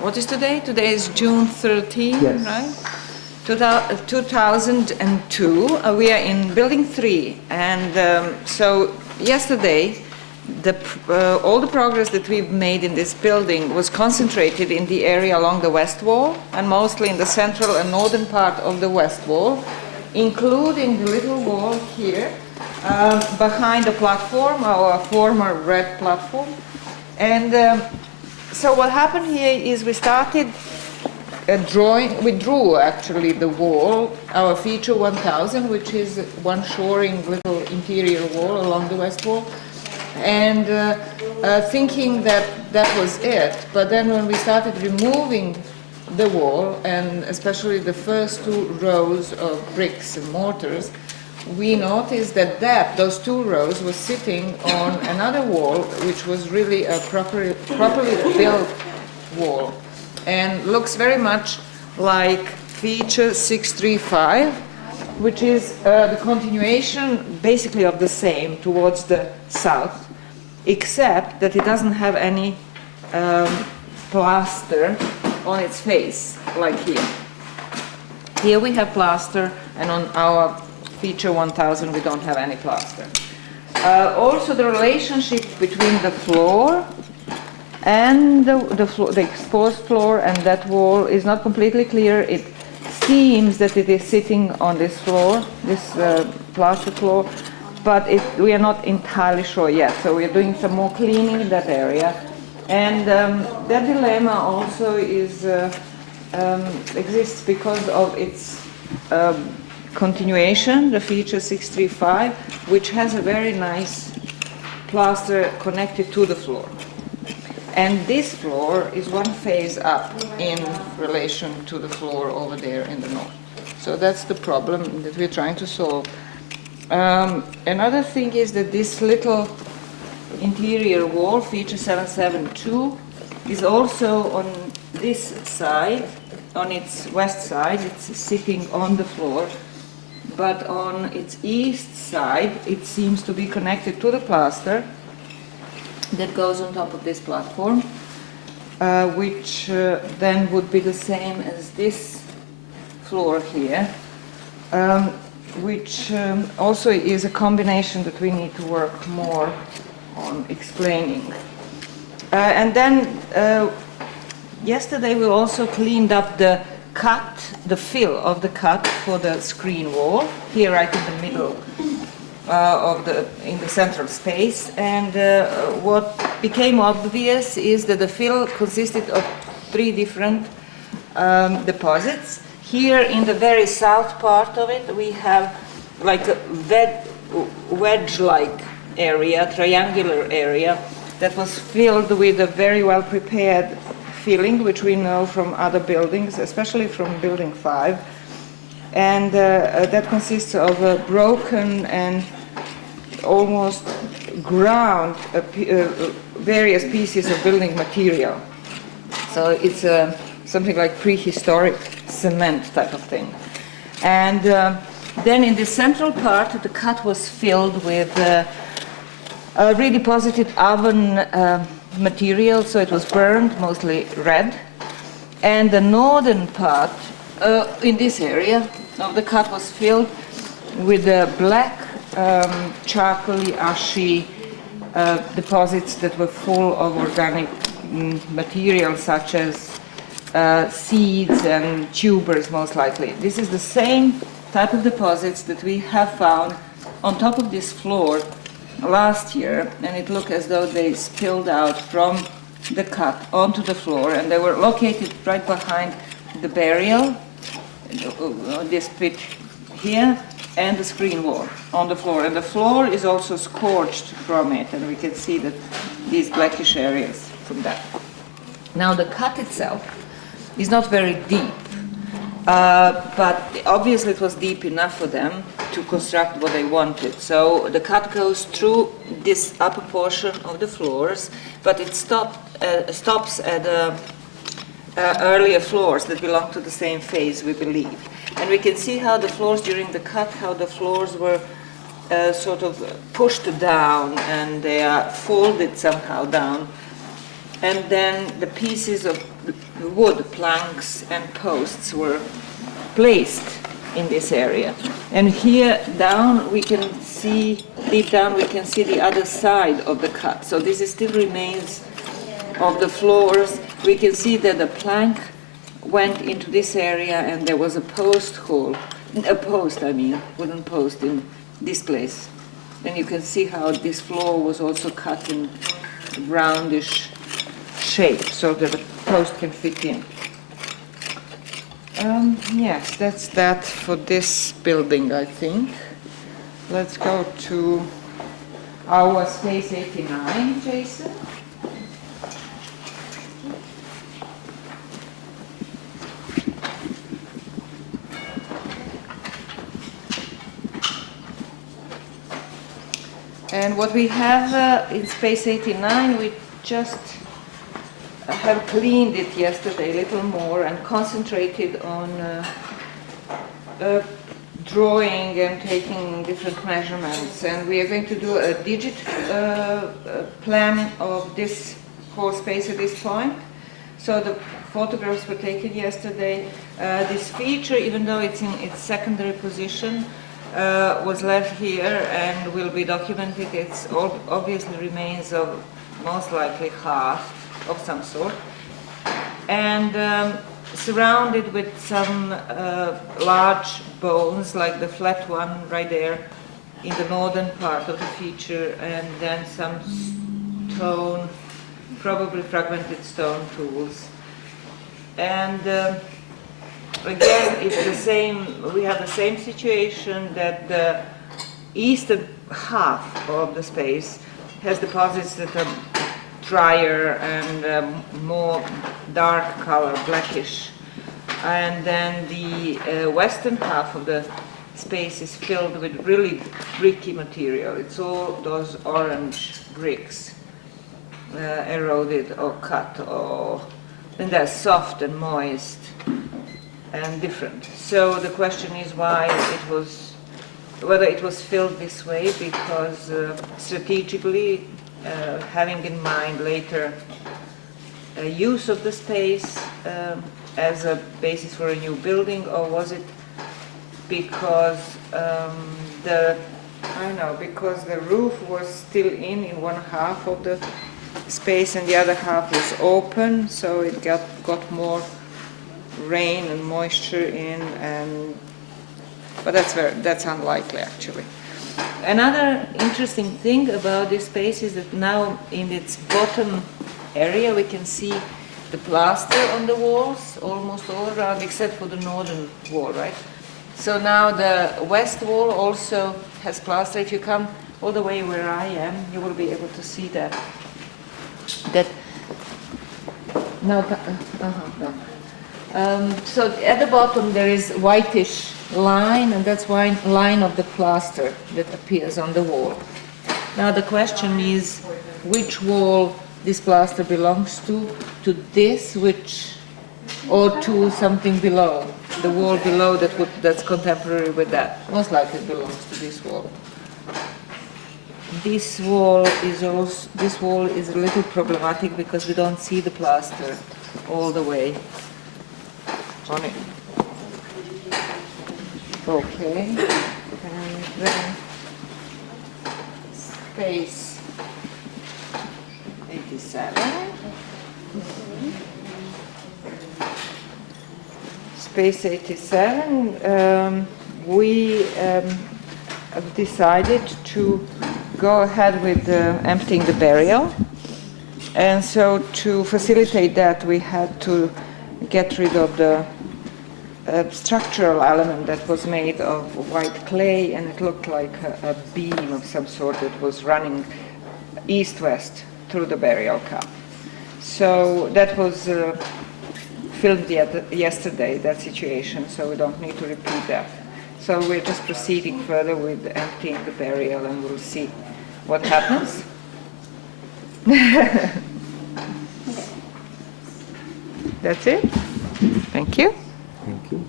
What is today? Today is June 13, yes. Right? 2002. We are in building 3, and so yesterday, all the progress that we've made in this building was concentrated in the area along the west wall, and mostly in the central and northern part of the west wall, including the little wall here behind the platform, our former red platform. And so what happened here is we started we drew actually the wall, our feature 1000, which is one shoring little interior wall along the west wall, and thinking that that was it. But then when we started removing the wall, and especially the first 2 rows of bricks and mortars, we noticed that those 2 rows were sitting on another wall, which was really a properly built wall, and looks very much like feature 635, which is the continuation basically of the same towards the south, except that it doesn't have any plaster on its face, like here. Here we have plaster, and on our feature 1000 we don't have any plaster. Also, the relationship between the floor and the exposed floor and that wall is not completely clear. It seems that it is sitting on this floor, this plaster floor, but we are not entirely sure yet. So we are doing some more cleaning in that area. And that dilemma also exists because of its continuation, the feature 635, which has a very nice plaster connected to the floor. And this floor is one phase up in relation to the floor over there in the north. So that's the problem that we're trying to solve. Another thing is that this little interior wall, feature 772, is also on this side, on its west side. It's sitting on the floor, but on its east side it seems to be connected to the plaster that goes on top of this platform, which then would be the same as this floor here, which also is a combination that we need to work more on explaining. And then yesterday we also cleaned up the fill of the cut for the screen wall, here right in the middle in the central space. And what became obvious is that the fill consisted of 3 different deposits. Here in the very south part of it, we have like a wedge-like area, triangular area, that was filled with a very well prepared filling, which we know from other buildings, especially from building 5. And that consists of a broken and almost ground various pieces of building material. So it's something like prehistoric cement type of thing. And then in the central part, the cut was filled with redeposited oven material, so it was burned, mostly red. And the northern part, in this area of the cut, was filled with black, charcoaly, ashy deposits that were full of organic material, such as seeds and tubers, most likely. This is the same type of deposits that we have found on top of this floor last year, and it looked as though they spilled out from the cut onto the floor, and they were located right behind the burial, this pit here, and the screen wall on the floor. And the floor is also scorched from it, and we can see that these blackish areas from that. Now the cut itself is not very deep, but obviously it was deep enough for them to construct what they wanted. So the cut goes through this upper portion of the floors, but it stops at earlier floors that belong to the same phase, we believe. And we can see how the floors during the cut, how the floors were sort of pushed down, and they are folded somehow down. And then the pieces of wood, planks and posts were placed in this area. And here down we can see, deep down we can see the other side of the cut. So this is still remains of the floors. We can see that the plank went into this area and there was a post hole, wooden post in this place. And you can see how this floor was also cut in roundish shape so that the post can fit in. Yes, that's that for this building, I think. Let's go to our Space 89, Jason. And what we have in Space 89, we just have cleaned it yesterday a little more and concentrated on drawing and taking different measurements. And we are going to do a digit plan of this whole space at this point. So the photographs were taken yesterday. This feature, even though it's in its secondary position, was left here and will be documented. It's obviously remains of most likely half of some sort, and surrounded with some large bones, like the flat one right there in the northern part of the feature, and then some stone, probably fragmented stone tools. And again, it's the same, we have the same situation that the eastern half of the space has deposits that are drier and more dark color, blackish. And then the western half of the space is filled with really bricky material. It's all those orange bricks, eroded or cut, and they're soft and moist and different. So the question is whether it was filled this way because strategically, having in mind later use of the space as a basis for a new building, or was it because because the roof was still in one half of the space and the other half was open, so it got more rain and moisture in, but that's unlikely actually. Another interesting thing about this space is that now in its bottom area we can see the plaster on the walls almost all around except for the northern wall, right? So now the west wall also has plaster. If you come all the way where I am, you will be able to see that. So at the bottom there is whitish line, and that's why line of the plaster that appears on the wall. Now the question is which wall this plaster belongs to this, or to something below, the wall below that's contemporary with that. Most likely it belongs to this wall. This wall is a little problematic because we don't see the plaster all the way on it. Okay, and then space 87. Space 87, we have decided to go ahead with emptying the burial. And so to facilitate that, we had to get rid of the structural element that was made of white clay, and it looked like a beam of some sort that was running east-west through the burial cup. So that was filmed yesterday, that situation, so we don't need to repeat that. So we're just proceeding further with emptying the burial, and we'll see what happens. That's it. Thank you. Thank you.